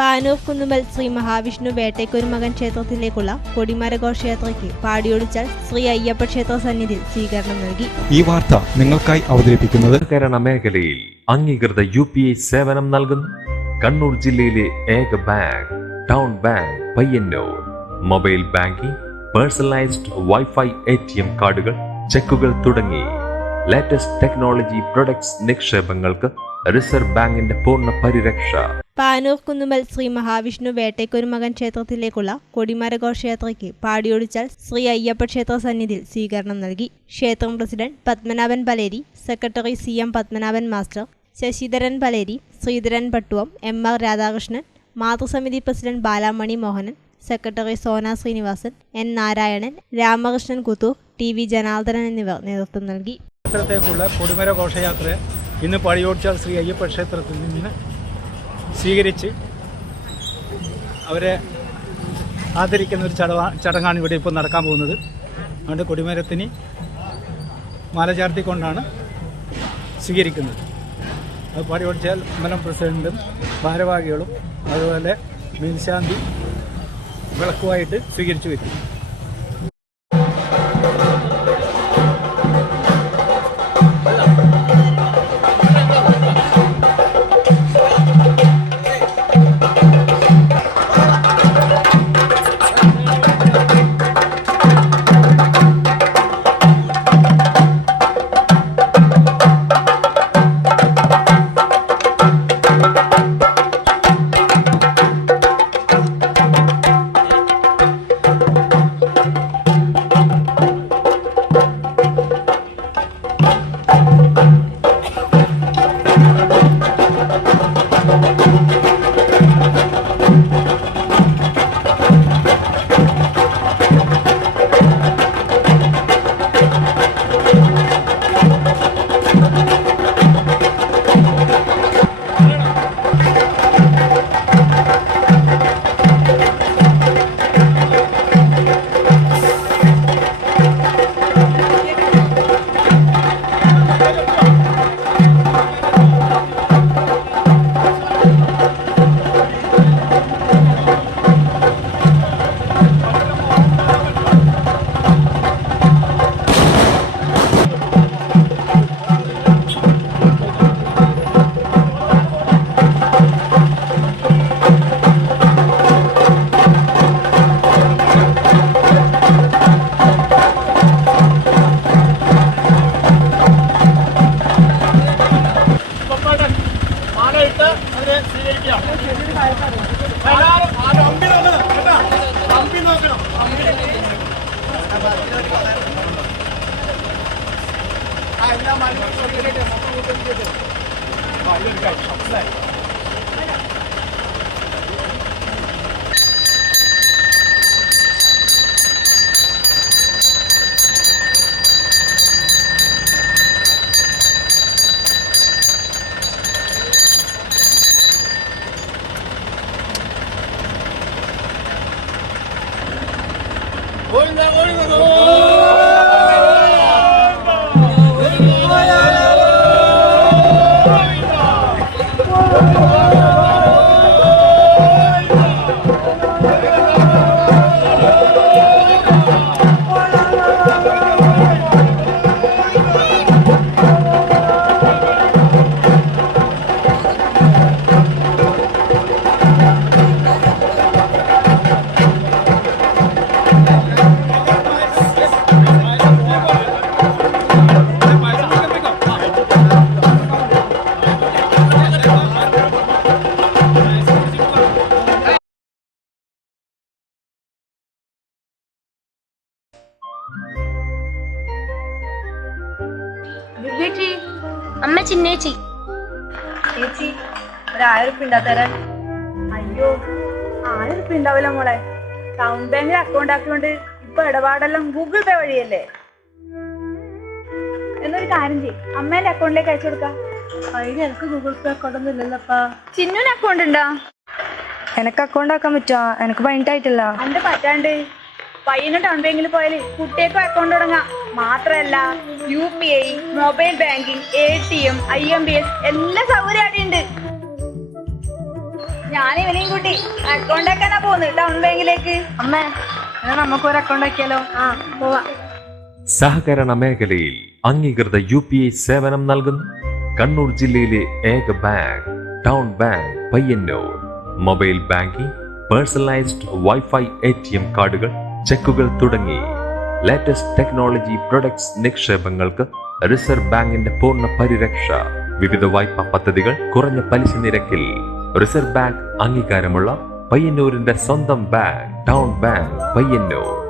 പാനൂർ കുന്നുമൽ ശ്രീ മഹാവിഷ്ണു വേട്ടയ്ക്കൊരുമകൻ ക്ഷേത്രത്തിലേക്കുള്ള കൊടിമര ഘോഷയാത്രയ്ക്ക് പാടിയൊടിച്ചാൽ ശ്രീ അയ്യപ്പ ക്ഷേത്ര സന്നിധിയിൽ സ്വീകരണം നൽകി. ഈ വാർത്ത നിങ്ങൾക്കായി അവതരിപ്പിക്കുന്നത് സഹകരണ മേഖലയിൽ അംഗീകൃത UPI സേവനം നൽകുന്നു കണ്ണൂർ ജില്ലയിലെ ഏക bank town bank Payyanur. Mobile banking, personalised wifi ATM കാർഡുകൾ, ചെക്കുകൾ തുടങ്ങി ലേറ്റസ്റ്റ് ടെക്നോളജി പ്രൊഡക്ട്സ് നിക്ഷേപങ്ങൾക്ക് റിസർവ് ബാങ്കിന്റെ പൂർണ്ണ പരിരക്ഷ. പാനൂർ കുന്നുമൽ ശ്രീ മഹാവിഷ്ണു വേട്ടയ്ക്കൊരുമകൻ ക്ഷേത്രത്തിലേക്കുള്ള കൊടിമര ഘോഷയാത്രയ്ക്ക് പാടിയൊടിച്ചാൽ ശ്രീ അയ്യപ്പ ക്ഷേത്ര സന്നിധിയിൽ സ്വീകരണം നൽകി. ക്ഷേത്രം president Padmanabhan Paleri, secretary CM Padmanabhan master, Sasidharan Paleri, Sreedharan Pattuvam, MR Radhakrishnan, മാതൃസമിതി president Balamani Mohanan, secretary Sona Sreenivasan, N Narayanan, Ramakrishnan Kuthur, TV Janardhanan എന്നിവർ നേതൃത്വം നൽകി. ക്ഷേത്രത്തേക്കുള്ള കൊടിമര ഘോഷയാത്ര ഇന്ന് പടിയോടിച്ചാൽ ശ്രീ അയ്യപ്പ ക്ഷേത്രത്തിൽ നിന്ന് സ്വീകരിച്ച് അവരെ ആദരിക്കുന്ന ഒരു ചടങ്ങാണ് ഇവിടെ ഇപ്പോൾ നടക്കാൻ പോകുന്നത്. അതുകൊണ്ട് കൊടിമരത്തിന് മാല ചാർത്തിക്കൊണ്ടാണ് സ്വീകരിക്കുന്നത്. അത് പടിയോടിച്ചാൽ അമ്പലം പ്രസിഡന്റും ഭാരവാഹികളും അതുപോലെ മേൽശാന്തി വിളക്കുമായിട്ട് സ്വീകരിച്ചു വരും. അമ്മ ചിന്നേച്ചി ചേച്ചി ഒരു 1000 ഉണ്ടാ തരാൻ. അയ്യോ 1000 ഉണ്ടാവില്ല മോളെ. ടൗൺ ബാങ്കിൽ അക്കൗണ്ട് ആക്കിയോണ്ട് ഇപ്പൊ ഇടപാടെല്ലാം ഗൂഗിൾ പേ വഴിയല്ലേ. എന്നൊരു കാര്യം ചെയ്യും, അമ്മേന്റെ അക്കൗണ്ടിലേക്ക് അയച്ചു കൊടുക്കാം. അതിന് എനിക്ക് ഗൂഗിൾ പേ അക്കൗണ്ട് ഒന്നും ഇല്ലല്ലപ്പാ. ചിന്നുവിന് അക്കൗണ്ട് ഉണ്ടാ? എനിക്ക് അക്കൗണ്ട് ആക്കാൻ പറ്റുമോ? എനിക്ക് പൈൻറ്റായിട്ടില്ല. അന്റെ പറ്റാണ്ട് പയ്യന് ടൗൺ ബാങ്കിൽ പോയാല് കുട്ടിയേക്കും അക്കൗണ്ട് തുടങ്ങാം. മാത്രല്ല UPI, mobile banking, ATM, IMPS എല്ലാ സൗകര്യം അവിടെ ഉണ്ട്. ഞാൻ ഇവനെയും കൂട്ടി അക്കൗണ്ട് ആക്കാനാ പോകുന്നത് ടൗൺ ബാങ്കിലേക്ക്. അമ്മേ എന്നാ നമുക്കൊരു അക്കൗണ്ട് ആക്കിയാലോ? ആ പോവാ. സഹകരണ മേഖലയിൽ അംഗീകൃത UPI സേവനം നൽകുന്നു കണ്ണൂർ ജില്ലയിലെ ഏക bank town bank Payyanur. Mobile banking, personalised wifi ATM കാർഡുകൾ, ചെക്കുകൾ തുടങ്ങി ലേറ്റസ്റ്റ് ടെക്നോളജി പ്രൊഡക്ട്സ് നിക്ഷേപങ്ങൾക്ക് റിസർവ് ബാങ്കിന്റെ പൂർണ്ണ പരിരക്ഷ. വിവിധ വായ്പാ പദ്ധതികൾ കുറഞ്ഞ പലിശ നിരക്കിൽ. റിസർവ് ബാങ്ക് അംഗീകാരമുള്ള പയ്യന്നൂരിന്റെ സ്വന്തം ബാങ്ക് ടൗൺ ബാങ്ക് പയ്യന്നൂർ.